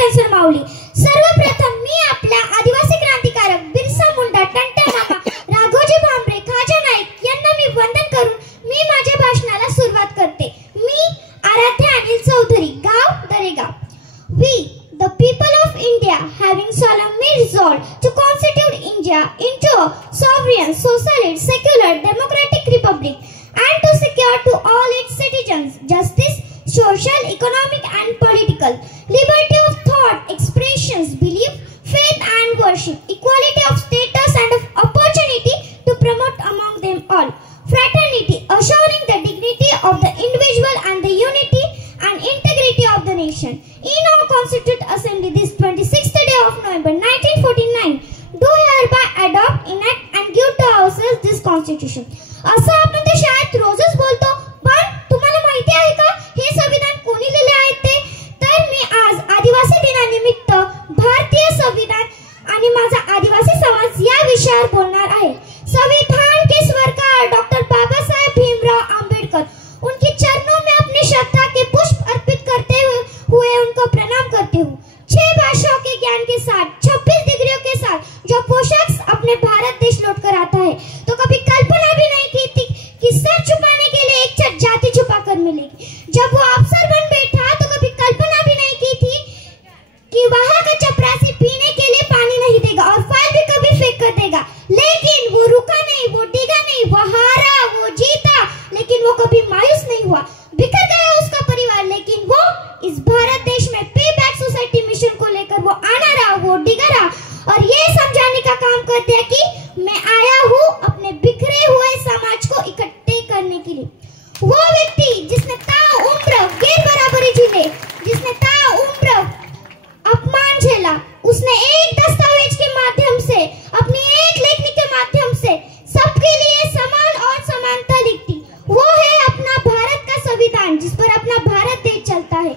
कंसर माऊली. सर्वप्रथम मी आपल्या आदिवासी क्रांतिकारक बिरसा मुंडा, टंट्या मामा, राघोजी भांबरे, खाजा नाईक यांना मी वंदन करून मी माझ्या भाषणाला सुरुवात करते. मी आराध्या अनिल चौधरी, गाव Daregaon. We, the people of India, having solemnly resolved to constitute India into a sovereign, socialist, secular, democratic republic, and to secure to all its citizens justice, social, economic, and political, liberty of thought, expressions, belief, faith, and worship, equality of status and of opportunity to promote among them all, fraternity, assuring the dignity of the individual and the unity and integrity of the nation. In our Constituent Assembly, this 26th day of November 1949, do hereby adopt, enact, and give to ourselves this Constitution. असं आपण ते शाळेत रोजच बोलतो, पण तुम्हाला माहिती आहे का हे संविधान कोणी लिहिले आहे ते? तर मी आज आदिवासी दिनानिमित्त भारतीय संविधान आणि माझा आदिवासी समाज या विषयावर बोलणार आहे. संविधान के स्वरकार डॉक्टर बाबा साहेब भीमराव आंबेडकर, उनके चरणों में अपनी श्रद्धा के पुष्प अर्पित करते हुए उनको प्रणाम करते हूँ. 6 भाषाओं के ज्ञान के साथ, 26 डिग्रियों के साथ जो पोशाक अपने भारत देश लौट कर आता है, तो कभी कल्पना भी नहीं की थी कि सर छुपाने के लिए एक छत जाति छुपा कर मिलेगी. जब वो अफसर बन बैठा तो कभी कल्पना भी नहीं की थी कि वहां का चपरासी पीने के लिए पानी नहीं देगा और फाइल भी कभी फेंक कर देगा. लेकिन वो रुका नहीं, वो डिगा नहीं, वो हारा, वो जीता, लेकिन वो कभी मायूस नहीं हुआ. बिखर गया उसका परिवार, लेकिन वो इस भारत देश में पे बैक सोसाइटी मिशन को लेकर वो आना रहा, वो डिगा रहा और ये समझाने का काम कर दिया कि मैं आया हूँ अपने बिखरे हुए समाज को इकट्ठे करने के लिए. वो व्यक्ति जिसने ताउम्र गैर बराबरी झेले, जिसने ताउम्र अपमान झेला, उसने एक दस्तावेज के माध्यम से, अपनी एक लेखनी के माध्यम से सबके लिए समान और समानता लिखती. वो है अपना भारत का संविधान, जिस पर अपना भारत देश चलता है.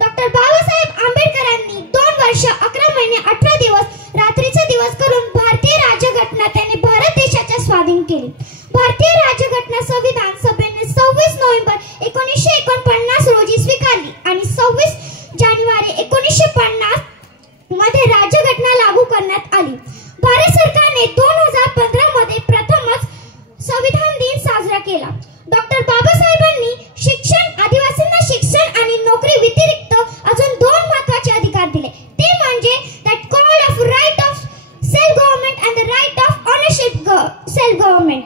डॉक्टर बाबासाहेब आंबेडकरांनी 2 वर्ष 11 महिने 18 दिवस रात्रीचा दिवस करून भारतीय राज्यघटना त्याने भारत देशाच्या स्वाधीन केली. भारतीय राज्यघटना संविधान सभेने 26 नोव्हेंबर 1949 रोजी स्वीकारली आणि 26 जानेवारी 1950 मध्ये राज्यघटना लागू करण्यात आली. भारत सरकारने 2015 मध्ये प्रथमच संविधान दिन साजरा केला. डॉक्टर बाबासाहेबांनी शिक्षण, आदिवासींना शिक्षण आणि नोकरी व्यतिरिक्त अजून 2 महत्त्वाचे अधिकार दिले. ते म्हणजे that called of right of self government and the right of ownership self government.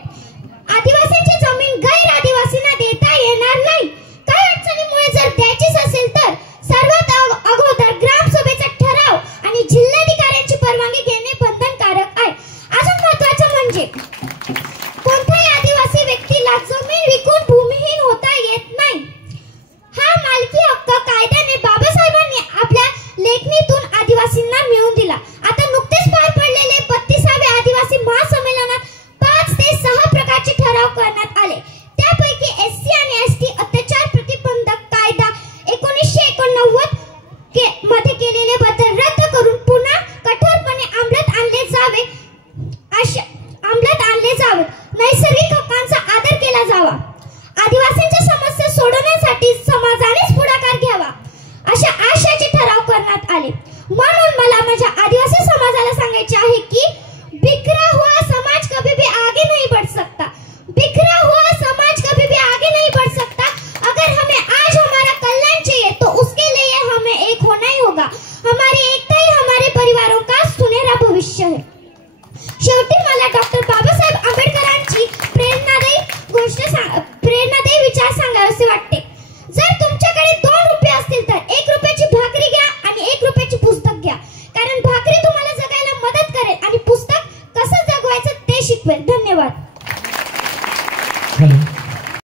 आदिवासींची जमीन गैर आदिवासींना देता येणार नाही. काही अडचणीमुळे जर द्यायचीच असेल तर सर्वात अगोदर ग्रामसभेचा ठराव आणि जिल्हाधिकाऱ्यांची परवानगी घेणे बंधनकारक आहे. अजून महत्त्वाचं म्हणजे कोणत्याही आदिवासी व्यक्तीला जमीन विकून भूमिहीन होता येत नाही. हा मालकी हक्क कायद्याने बाबासाहेबांनी आपल्या लेखणीतून आदिवासींना मिळवून दिला. आता नुकतेच पार पडलेले 32व्या आदिवासी महासंमेलनात 5 ते 6 प्रकारचे ठराव करण्यात आले. त्यापैकी एससी आणि एसटी अत्याचार प्रतिबंधक कायदा 1989 मध्ये केलेले बदल रद्द करून पुन्हा कठोरपणे अंमलात आणले जावे. नैसर्गिक हक्कांचा आदर केला जावा. आदिवासींच्या समस्या सोडवण्यासाठी समाजानेच पुढाकार घ्यावा, अशा आशयाचे ठराव करण्यात आले. म्हणून मला माझ्या आदिवासी समाजाला सांगायचे आहे की बिखरा हुआ समाज कभी भी आगे नहीं बढ़ सकता. बिखरा हुआ समाज कभी भी आगे नहीं बढ़ सकता. अगर हमें आज हमारा कल्याण चाहिए तो उसके लिए हमें एक होना ही होगा. हमारी एकता ही हमारे परिवारों का सुनहरा भविष्य है. शेवटी मला डॉक्टर बाबासाहेब आंबेडकरांची प्रेरणादायी विचार सांगावेसे वाटते. जर तुमच्याकडे 2 रुपये असतील तर 1 रुपयाची भाकरी घ्या आणि 1 रुपयाची पुस्तक घ्या, कारण भाकरी तुम्हाला जगायला मदत करेल आणि पुस्तक कसं जगवायचं ते शिकवेल. धन्यवाद.